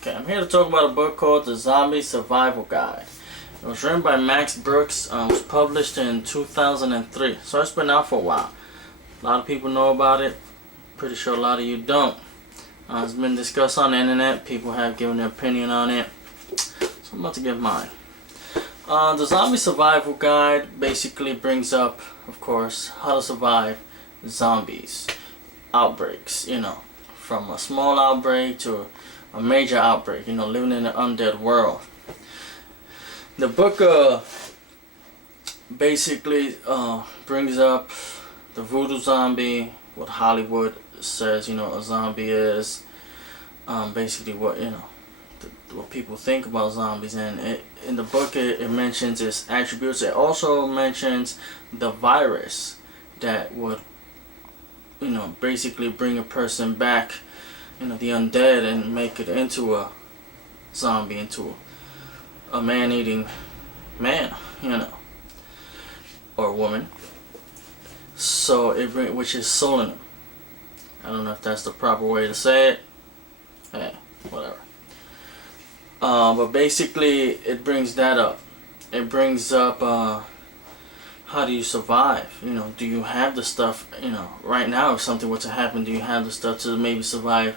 Okay, I'm here to talk about a book called The Zombie Survival Guide. It was written by Max Brooks. It was published in 2003, so it's been out for a while. A lot of people know about it. Pretty sure a lot of you don't. It's been discussed on the internet. People have given their opinion on it. So I'm about to give mine. The Zombie Survival Guide basically brings up, of course, how to survive zombies. Outbreaks, from a small outbreak to a major outbreak, living in an undead world. The book basically brings up the voodoo zombie, what Hollywood says, a zombie is, basically what, what people think about zombies. And in the book it mentions its attributes. It also mentions the virus that would, basically bring a person back, the undead, and make it into a zombie, into a man-eating man, or woman. So which is Solanum. I don't know if that's the proper way to say it. Hey, whatever. But basically, it brings that up. It brings up how do you survive? Do you have the stuff? Right now, if something were to happen, do you have the stuff to maybe survive?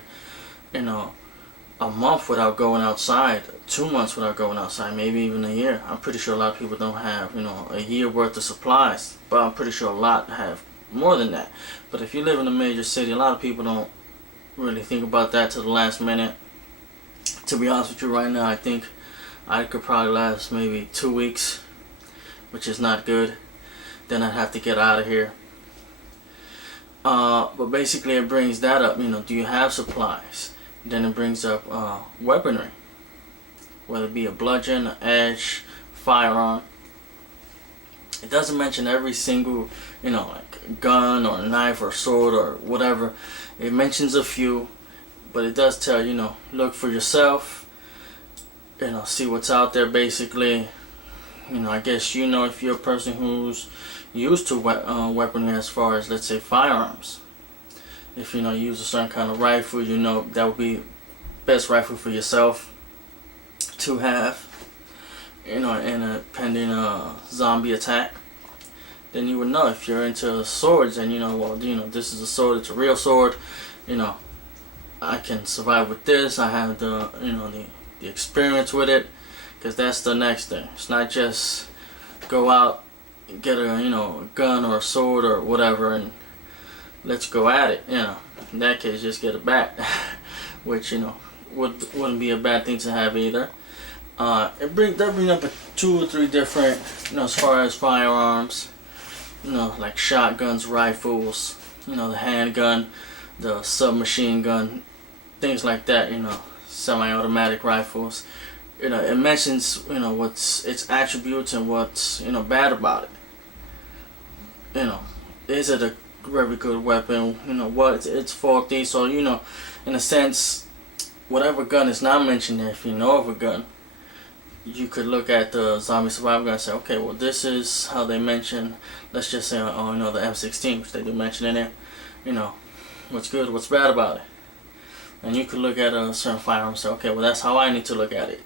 A month without going outside, 2 months without going outside, maybe even a year. I'm pretty sure a lot of people don't have, a year worth of supplies, but I'm pretty sure a lot have more than that. But if you live in a major city, a lot of people don't really think about that to the last minute. To be honest with you, right now, I think I could probably last maybe 2 weeks, which is not good. Then I'd have to get out of here. But basically it brings that up, do you have supplies? Then it brings up weaponry, whether it be a bludgeon, an edge, firearm. It doesn't mention every single, like gun or knife or sword or whatever. It mentions a few, but it does tell, look for yourself, see what's out there basically. I guess if you're a person who's used to weaponry as far as, let's say, firearms. If you use a certain kind of rifle, that would be best rifle for yourself to have, in a pending zombie attack. Then you would know. If you're into swords and this is a sword, it's a real sword, I can survive with this. I have the the experience with it, because that's the next thing. It's not just go out, get a gun or a sword or whatever and let's go at it. In that case, just get a bat, which wouldn't be a bad thing to have either. It bring up 2 or 3 different, as far as firearms, like shotguns, rifles, the handgun, the submachine gun, things like that. Semi-automatic rifles. It mentions what's its attributes and what's bad about it. Is it a very good weapon? What it's faulty? So in a sense, whatever gun is not mentioned there, if you know of a gun, you could look at the zombie survival gun and say, okay, well, this is how they mention. Let's just say, the M16, which they do mention in there. What's good, what's bad about it. And you could look at a certain firearm and say, okay, well, that's how I need to look at it.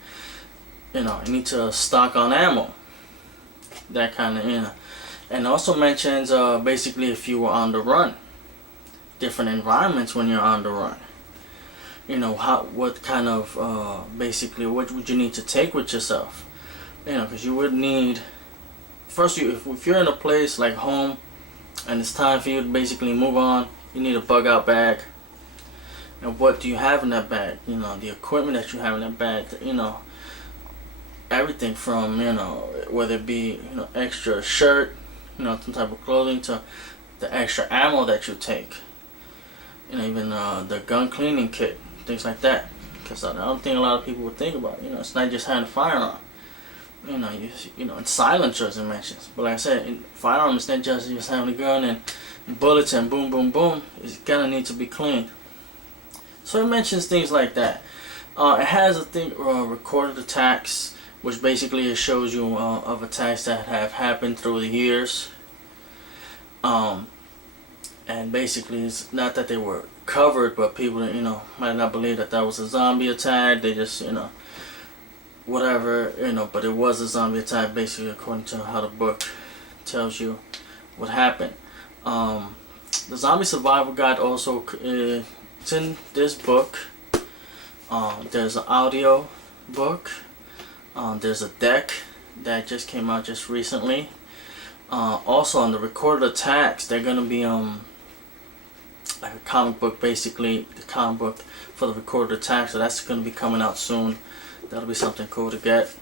I need to stock on ammo. That kind of, And also mentions basically if you were on the run. Different environments when you're on the run. What kind of, basically, what would you need to take with yourself? Because you would need, first, if you're in a place like home, and it's time for you to basically move on, you need a bug out bag. And what do you have in that bag? The equipment that you have in that bag, everything from, whether it be, extra shirt, some type of clothing, to the extra ammo that you take. Even the gun cleaning kit, things like that. Because I don't think a lot of people would think about it. It's not just having a firearm. And silencers it mentions. But like I said, in firearm, it's not just having a gun and bullets and boom, boom, boom. It's gonna need to be cleaned. So it mentions things like that. It has a thing, recorded attacks, which basically it shows you of attacks that have happened through the years. And basically, it's not that they were covered, but people, might not believe that that was a zombie attack. They just, whatever, but it was a zombie attack, basically, according to how the book tells you what happened. The Zombie Survival Guide also, it's in this book. There's an audio book. There's a deck that just came out just recently. Also on the recorded attacks, they're gonna be like a comic book, basically the comic book for the recorded attacks. So that's gonna be coming out soon. That'll be something cool to get.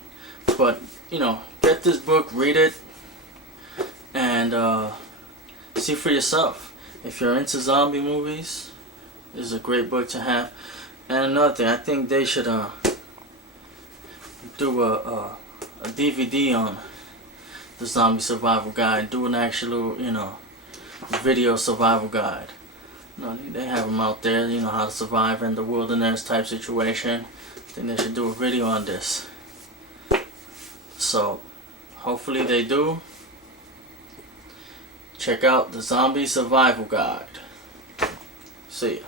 But get this book, read it, and see for yourself. If you're into zombie movies, this is a great book to have. And another thing, I think they should do a DVD on the Zombie Survival Guide. Do an actual, video survival guide. They have them out there, how to survive in the wilderness type situation. I think they should do a video on this. So, hopefully they do. Check out the Zombie Survival Guide. See ya.